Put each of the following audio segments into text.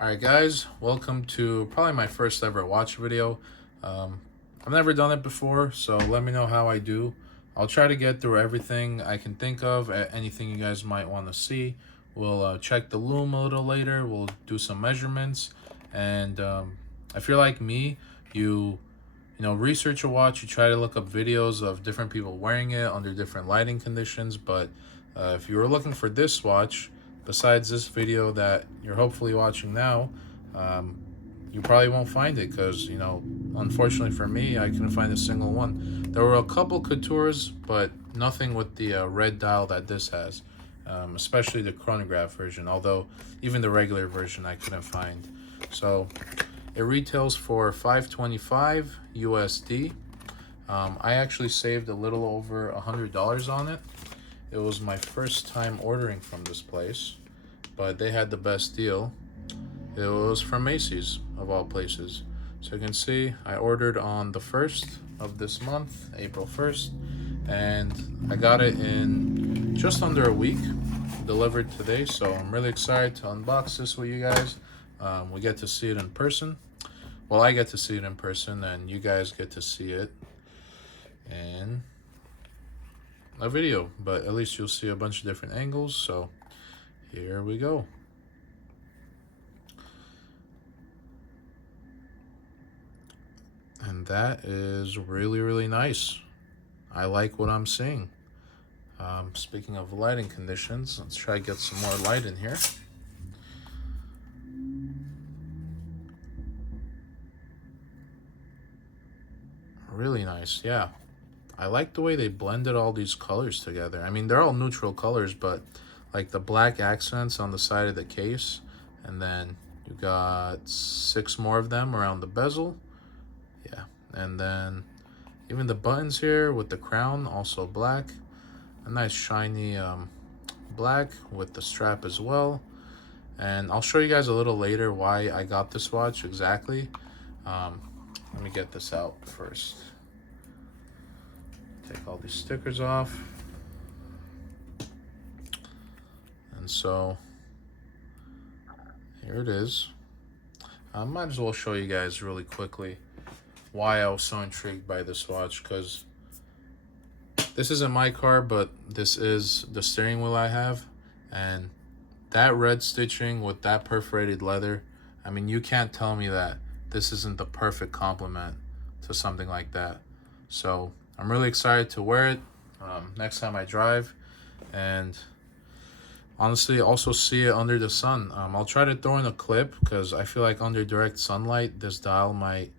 Alright guys, welcome to probably my first ever watch video. I've never done it before, so let me know how I do. I'll try to get through everything I can think of, anything you guys might want to see. We'll check the Lume a little later, we'll do some measurements, and if you're like me, you research a watch, you try to look up videos of different people wearing it under different lighting conditions, but if you were looking for this watch, besides this video that you're hopefully watching now, you probably won't find it because, unfortunately for me, I couldn't find a single one. There were a couple coutures, but nothing with the red dial that this has, especially the chronograph version, although even the regular version I couldn't find. So it retails for $525 USD. I actually saved a little over $100 on it. It was my first time ordering from this place, but they had the best deal. It was from Macy's, of all places. So you can see I ordered on the 1st of this month, April 1st, and I got it in just under a week, delivered today. So I'm really excited to unbox this with you guys. We get to see it in person. Well, I get to see it in person, and you guys get to see it in a video, but at least you'll see a bunch of different angles. So here we go. And that is really nice. I like what I'm seeing. Speaking of lighting conditions, let's try to get some more light in here. Really nice, yeah. I like the way they blended all these colors together. I mean, they're all neutral colors, but like the black accents on the side of the case, and then you got 6 more of them around the bezel. Yeah, and then even the buttons here with the crown, also black. A nice shiny black with the strap as well. And I'll show you guys a little later why I got this watch exactly. Let me get this out first. Take all these stickers off. And so here it is. I might as well show you guys really quickly why I was so intrigued by this watch, because this isn't my car, but this is the steering wheel I have, and that red stitching with that perforated leather, I mean, you can't tell me that this isn't the perfect complement to something like that. So I'm really excited to wear it next time I drive, and honestly also see it under the sun. I'll try to throw in a clip because I feel like under direct sunlight this dial might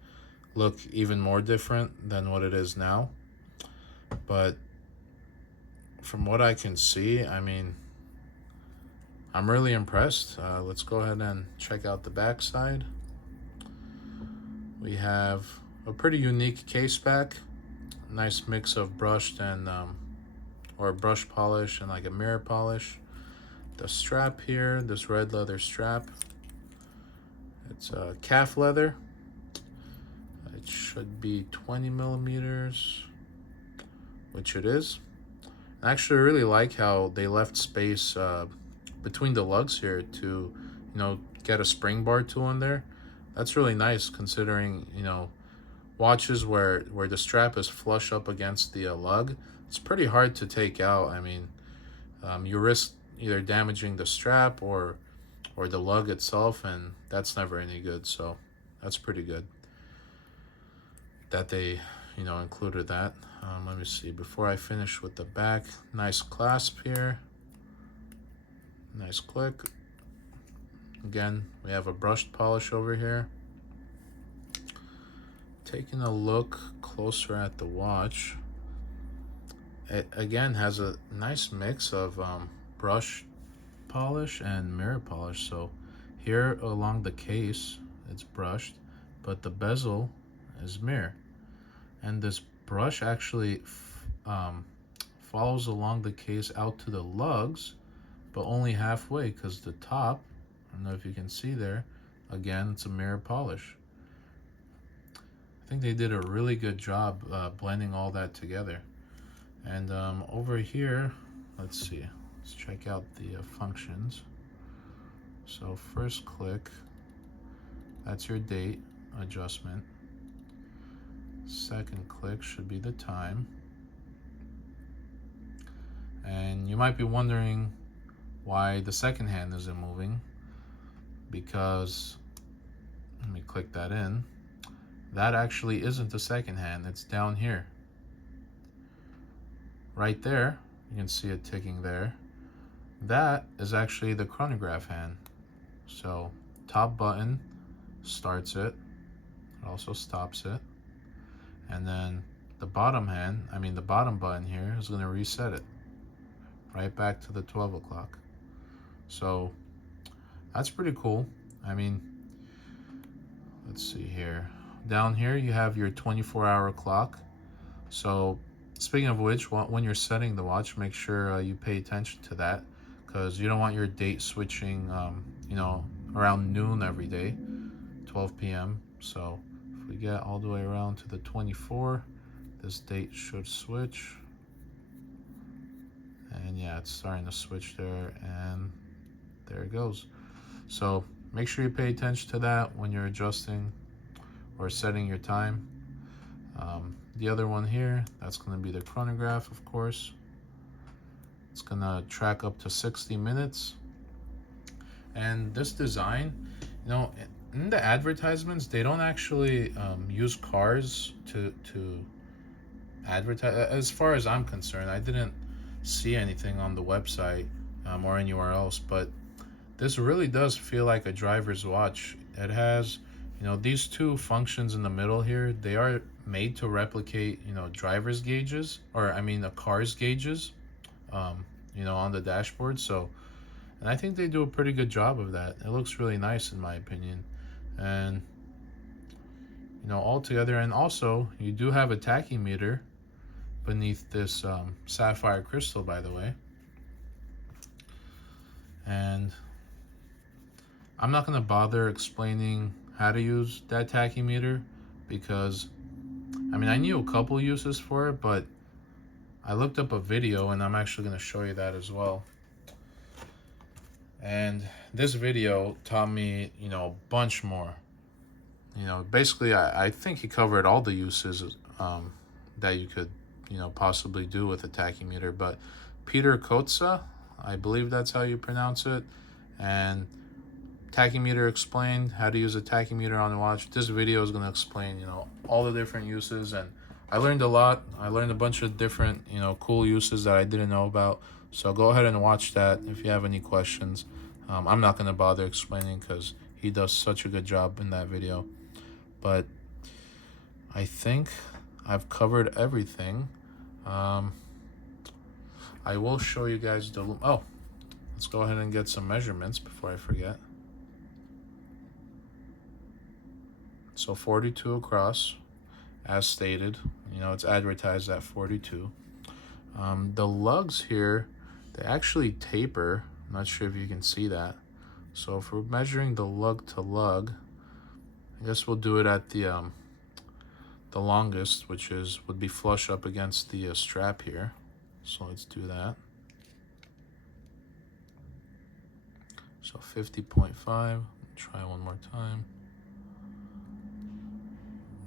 look even more different than what it is now. But from what I can see, I mean, I'm really impressed. Let's go ahead and check out the back side. We have a pretty unique case back. Nice mix of brushed and or brush polish and like a mirror polish. The strap here, this red leather strap, it's calf leather. It should be 20 millimeters, which it is. I actually really like how they left space between the lugs here to, get a spring bar tool in there. That's really nice considering, watches where the strap is flush up against the lug. It's pretty hard to take out. I mean, you risk either damaging the strap or the lug itself, and that's never any good. So that's pretty good that they included that. Let me see, before I finish with the back, nice clasp here, nice click. Again, we have a brushed polish over here. Taking a look closer at the watch, it again has a nice mix of brush polish and mirror polish. So here along the case it's brushed, but the bezel is mirror, and this brush actually follows along the case out to the lugs, but only halfway, because the top, I don't know if you can see there, again it's a mirror polish. I think they did a really good job blending all that together. And over here, let's check out the functions. So first click, That's your date adjustment. Second click should be the time. And you might be wondering why the second hand isn't moving, because, let me click that in, that actually isn't the second hand, it's down here. Right there, you can see it ticking there. That is actually the chronograph hand. So top button starts it, it also stops it. And then the bottom hand, the bottom button here is gonna reset it right back to the 12 o'clock. So that's pretty cool. Let's see here. Down here you have your 24-hour clock. So speaking of which, when you're setting the watch, make sure you pay attention to that, because you don't want your date switching around noon every day, 12 p.m. So if we get all the way around to the 24, this date should switch. And yeah, it's starting to switch there, and there it goes. So make sure you pay attention to that when you're adjusting or setting your time. The other one here, that's going to be the chronograph, of course. It's going to track up to 60 minutes. And this design, in the advertisements, they don't actually use cars to advertise. As far as I'm concerned, I didn't see anything on the website or anywhere else, but this really does feel like a driver's watch. It has, these two functions in the middle here, they are made to replicate, driver's gauges, or a car's gauges, on the dashboard. So, and I think they do a pretty good job of that. It looks really nice in my opinion. And, all together, and also you do have a tachymeter beneath this sapphire crystal, by the way. And I'm not going to bother explaining how to use that tachymeter, because I knew a couple uses for it, but I looked up a video and I'm actually going to show you that as well. And this video taught me, a bunch more. Basically I think he covered all the uses that you could, possibly do with a tachymeter. But Peter Kotza, I believe that's how you pronounce it, and Tachymeter Explained, how to use a tachymeter on a watch. This video is going to explain, all the different uses, and I learned a lot. I learned a bunch of different, cool uses that I didn't know about. So go ahead and watch that if you have any questions. I'm not going to bother explaining because he does such a good job in that video. But I think I've covered everything. I will show you guys the Lume. Oh, let's go ahead and get some measurements before I forget. So 42 across, as stated. It's advertised at 42. The lugs here, they actually taper. I'm not sure if you can see that. So if we're measuring the lug to lug, I guess we'll do it at the longest, which would be flush up against the strap here. So let's do that. So 50.5. Try one more time.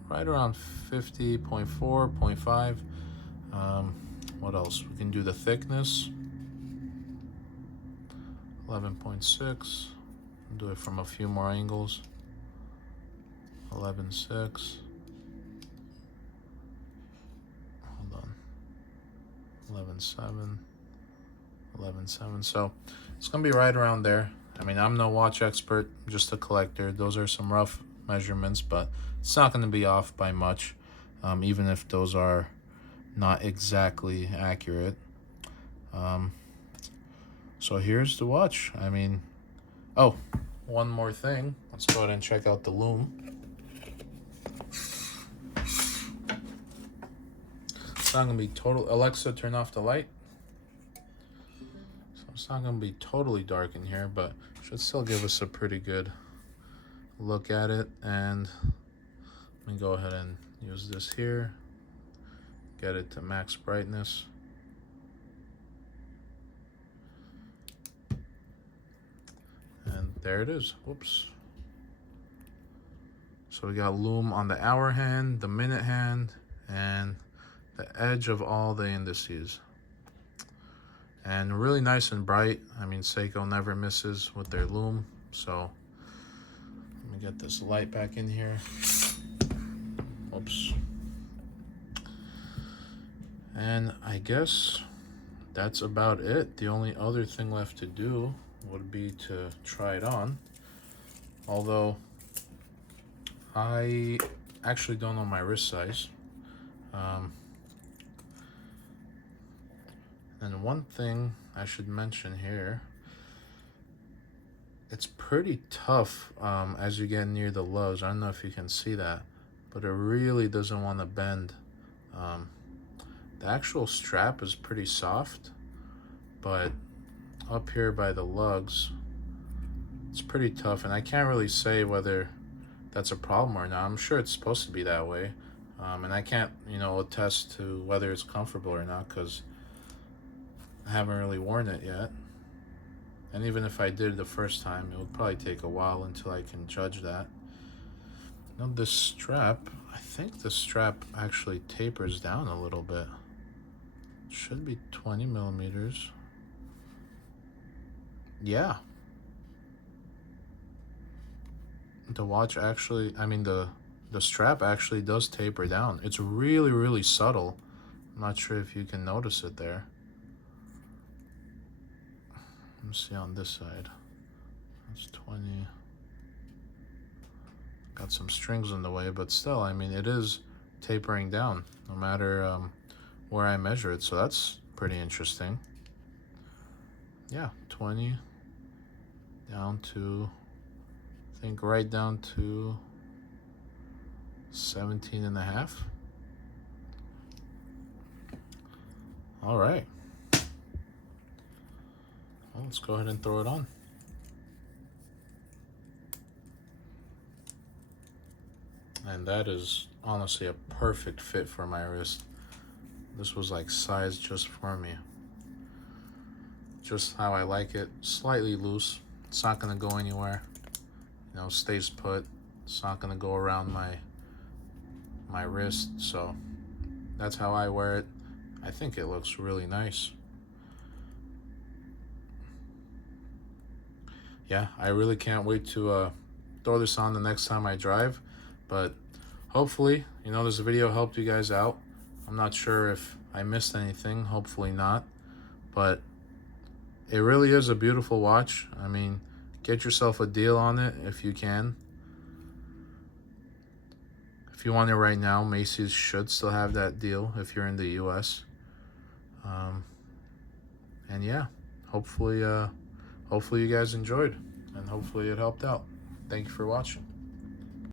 Right around 50.4, 0.5. What else? We can do the thickness. 11.6. Do it from a few more angles. 11.6. Hold on. 11.7. 11.7. So it's gonna be right around there. I'm no watch expert, I'm just a collector. Those are some rough measurements, but it's not gonna be off by much, even if those are not exactly accurate. So here's the watch. Oh, one more thing. Let's go ahead and check out the Lume. It's not gonna be total. Alexa, turn off the light. So it's not gonna be totally dark in here, but should still give us a pretty good look at it. And let me go ahead and use this here. Get it to max brightness. And there it is. Whoops. So we got Lume on the hour hand, the minute hand, and the edge of all the indices. And really nice and bright. I mean, Seiko never misses with their Lume. So let me get this light back in here. Oops. And I guess that's about it. The only other thing left to do would be to try it on. Although I actually don't know my wrist size. And one thing I should mention here, it's pretty tough as you get near the lugs. I don't know if you can see that, but it really doesn't want to bend. The actual strap is pretty soft, but up here by the lugs, it's pretty tough, and I can't really say whether that's a problem or not. I'm sure it's supposed to be that way, and I can't, you know, attest to whether it's comfortable or not because I haven't really worn it yet. And even if I did the first time, it would probably take a while until I can judge that. Now this strap, I think the strap actually tapers down a little bit. It should be 20 millimeters. Yeah. The watch actually, I mean the strap actually does taper down. It's really, really subtle. I'm not sure if you can notice it there. Let me see on this side. That's 20. Got some strings in the way, but still, I mean, it is tapering down no matter where I measure it. So that's pretty interesting. Yeah, 20 down to, I think right down to 17 and a half. All right. Well, let's go ahead and throw it on. And that is honestly a perfect fit for my wrist. This was like sized just for me. Just how I like it, slightly loose. It's not gonna go anywhere. You know, stays put. It's not gonna go around my wrist, so that's how I wear it. I think it looks really nice. Yeah, I really can't wait to throw this on the next time I drive, but hopefully, you know, this video helped you guys out. I'm not sure if I missed anything, hopefully not, but it really is a beautiful watch. I mean, get yourself a deal on it if you can. If you want it right now, Macy's should still have that deal if you're in the US. And yeah, hopefully you guys enjoyed, and hopefully it helped out. Thank you for watching.